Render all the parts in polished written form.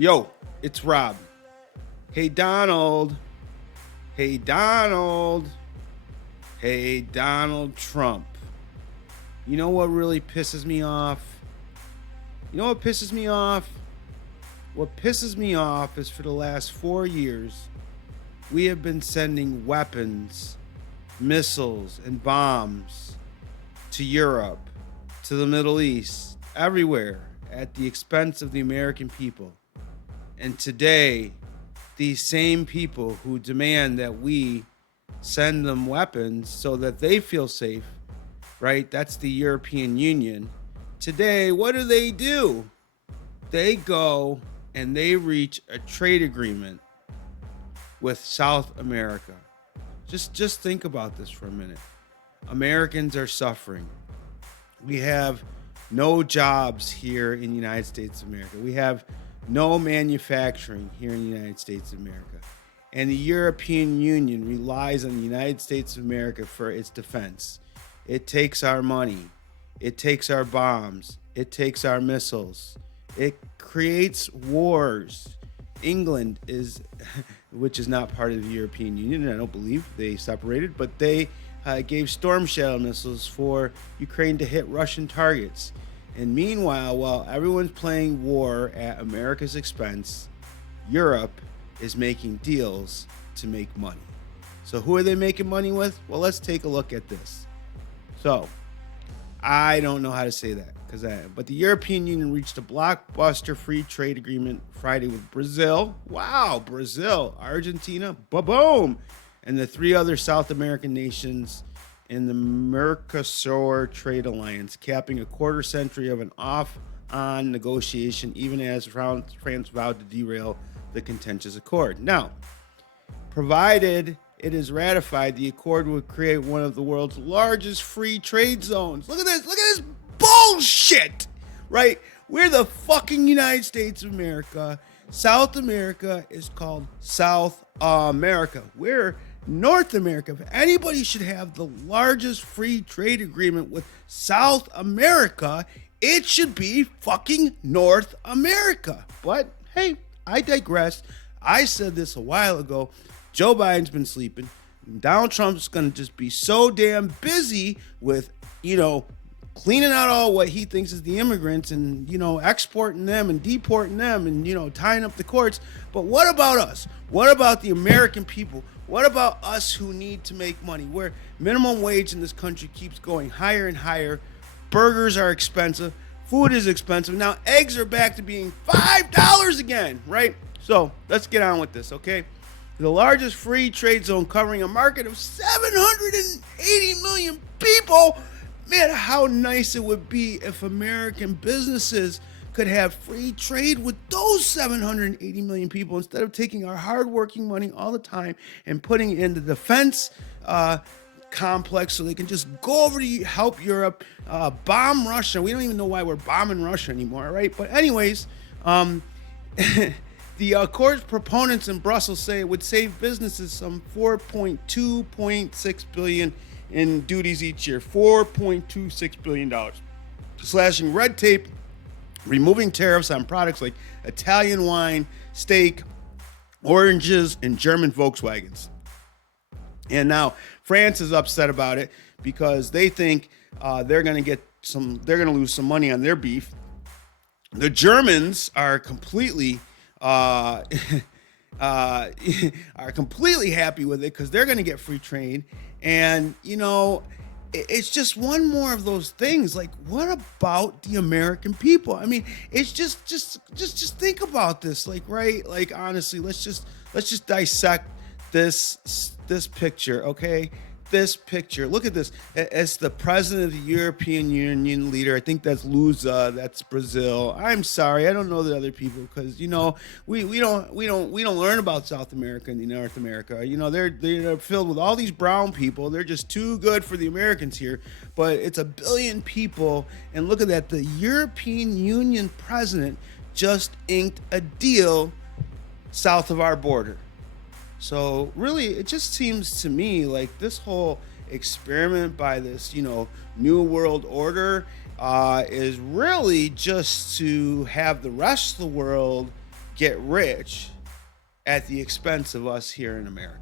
Yo, it's Rob. Hey, Donald. Hey, Donald. Hey, Donald Trump. You know what really pisses me off? You know what pisses me off? What pisses me off is for the last 4 years, we have been sending weapons, missiles, and bombs to Europe, to the Middle East, everywhere at the expense of the American people. And today, these same people who demand that we send them weapons so that they feel safe, right? That's the European Union. Today, what do? They go and they reach a trade agreement with South America. Just think about this for a minute. Americans are suffering. We have no jobs here in the United States of America. We have no manufacturing here in the United States of America. And the European Union relies on the United States of America for its defense. It takes our money. It takes our bombs. It takes our missiles. It creates wars. England is, which is not part of the European Union, I don't believe they separated, but they gave Storm Shadow missiles for Ukraine to hit Russian targets. And meanwhile, while everyone's playing war at America's expense, Europe is making deals to make money. So who are they making money with? Well, let's take a look at this. So, I don't know how to say that, but the European Union reached a blockbuster free trade agreement Friday with Brazil. Wow, Brazil, Argentina, boom, and the three other South American nations in the Mercosur trade alliance, capping a quarter century of an off-on negotiation, even as France vowed to derail the contentious accord. Now, provided it is ratified, the accord would create one of the world's largest free trade zones. Look at this bullshit, right? We're the fucking United States of America. South America is called South America. We're North America. If anybody should have the largest free trade agreement with South America, it should be fucking North America. But hey, I digress. I said this a while ago. Joe Biden's been sleeping. Donald Trump's going to just be so damn busy with, cleaning out all what he thinks is the immigrants and, exporting them and deporting them and, tying up the courts. But what about us? What about the American people? What about us who need to make money? Where minimum wage in this country keeps going higher and higher. Burgers are expensive. Food is expensive. Now eggs are back to being $5 again, right? So let's get on with this, okay? The largest free trade zone covering a market of 780 million people. Man, how nice it would be if American businesses could have free trade with those 780 million people instead of taking our hardworking money all the time and putting it in the defense complex so they can just go over to help Europe, bomb Russia. We don't even know why we're bombing Russia anymore, right? But anyways, the accord's proponents in Brussels say it would save businesses some $4.26 billion in duties each year. $4.26 billion. Slashing red tape, removing tariffs on products like Italian wine, steak, oranges, and German Volkswagens. And now France is upset about it because they think they're going to lose some money on their beef. The Germans are completely happy with it because they're going to get free trade. And, it's just one more of those things. Like, what about the American people? I mean, it's just think about this. Like, right? Like, honestly, let's just dissect this picture, okay? This picture. Look at this. It's the president of the European Union leader. I think that's Lusa. That's Brazil. I'm sorry, I don't know the other people because we don't learn about South America and North America. They're filled with all these brown people. They're just too good for the Americans here. But it's 1 billion people, and look at that. The European Union president just inked a deal south of our border. So really, it just seems to me like this whole experiment by this, New World Order is really just to have the rest of the world get rich at the expense of us here in America.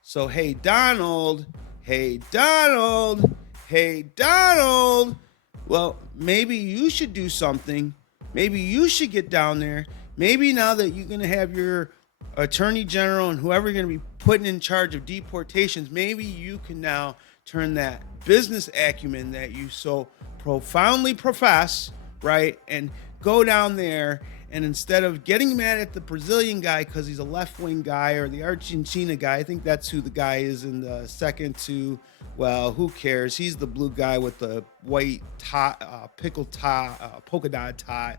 So, hey, Donald, hey, Donald, hey, Donald. Well, maybe you should do something. Maybe you should get down there. Maybe now that you're going to have your attorney general and whoever you're going to be putting in charge of deportations, maybe you can now turn that business acumen that you so profoundly profess, right, and go down there, and instead of getting mad at the Brazilian guy because he's a left-wing guy, or the Argentina guy, I think that's who the guy is in the second to, well, who cares? He's the blue guy with the white tie, pickle tie, polka dot tie.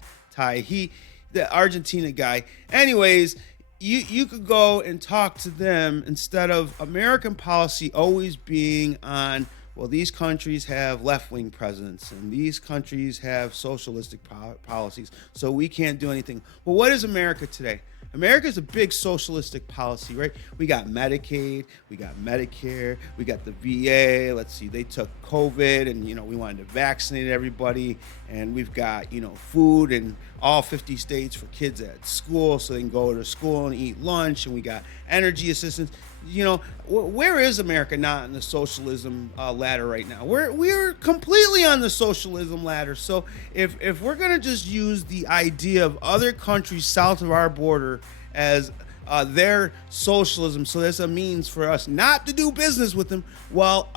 The Argentina guy. Anyways, you could go and talk to them instead of American policy always being on, well, these countries have left-wing presidents and these countries have socialistic policies, so we can't do anything. Well, what is America today? America is a big socialistic policy, right? We got Medicaid, we got Medicare, we got the VA. Let's see, they took COVID and, we wanted to vaccinate everybody. And we've got, food in all 50 states for kids at school so they can go to school and eat lunch. And we got energy assistance. Where is America not on the socialism ladder right now? We're completely on the socialism ladder. So if we're going to just use the idea of other countries south of our border as their socialism, so that's a means for us not to do business with them, while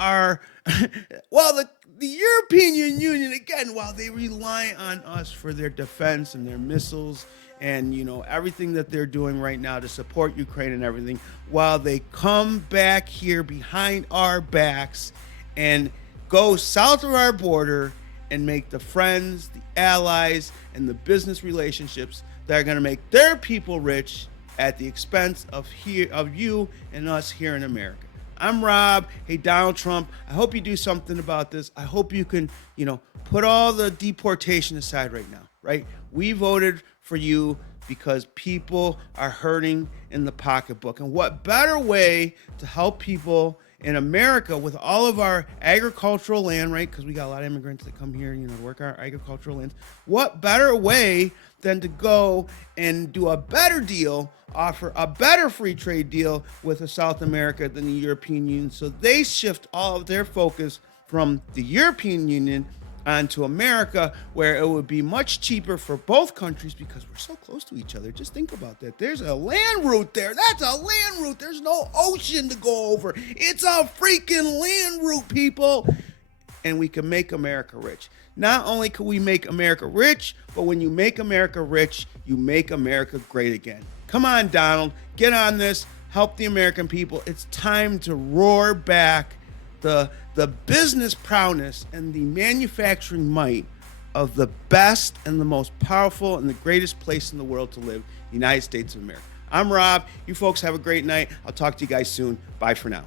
the European Union, again, while they rely on us for their defense and their missiles and, everything that they're doing right now to support Ukraine and everything, while they come back here behind our backs and go south of our border and make the friends, the allies, and the business relationships that are going to make their people rich at the expense of you and us here in America. I'm Rob. Hey, Donald Trump, I hope you do something about this. I hope you can, put all the deportation aside right now, right? We voted for you because people are hurting in the pocketbook. And what better way to help people in America with all of our agricultural land, right? Because we got a lot of immigrants that come here, to work our agricultural lands. What better way than to go and do a better deal, offer a better free trade deal with South America than the European Union, so they shift all of their focus from the European Union onto America, where it would be much cheaper for both countries because we're so close to each other. Just think about that. There's a land route there. That's a land route. There's no ocean to go over. It's a freaking land route, people. And we can make America rich. Not only can we make America rich, but when you make America rich, you make America great again. Come on, Donald, get on this. Help the American people. It's time to roar back the business prowess and the manufacturing might of the best and the most powerful and the greatest place in the world to live, the United States of America. I'm Rob. You folks have a great night. I'll talk to you guys soon. Bye for now.